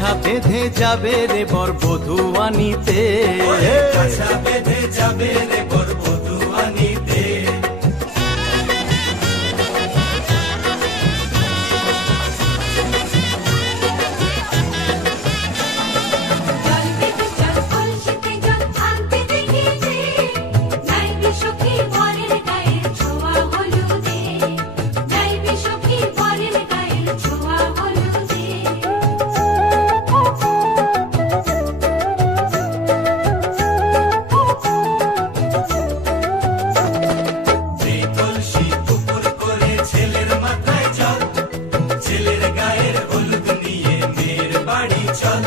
কাছা বেঁধে যাবে রে বর বধূ আনিতে, কাছা বেঁধে যাবে রে বর বধূ আনিতে। ছেলের গায়ের হলুদ নিয়ে মেয়ের বাড়ি চল।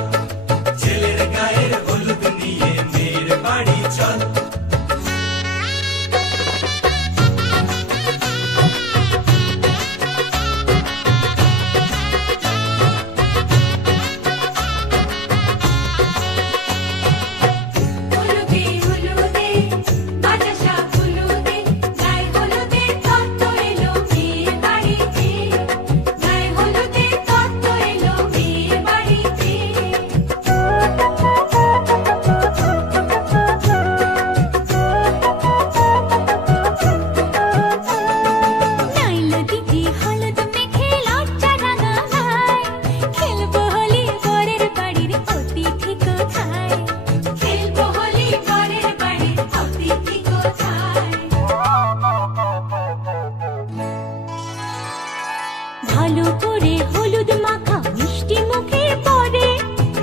ভালো করে হলুদ মাখা মিষ্টি মুখে পড়ে,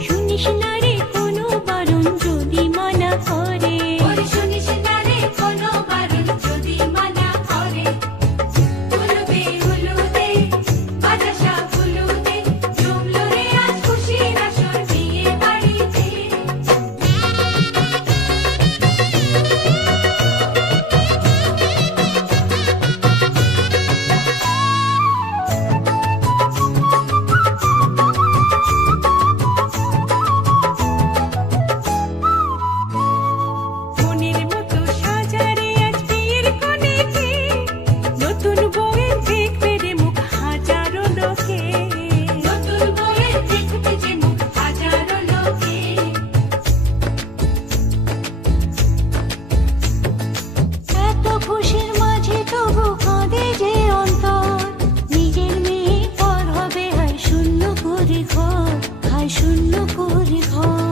শুনিস না রে কোনো বারণ যদি মানা করে, শুনিস না রে কোনো বারণ যদি মানা করে। হলুদে হলুদে বাতাসা হলুদে জমলো রে আজ খুশির আসর বিয়ে বাড়িতে। শূন্য করে ঘর।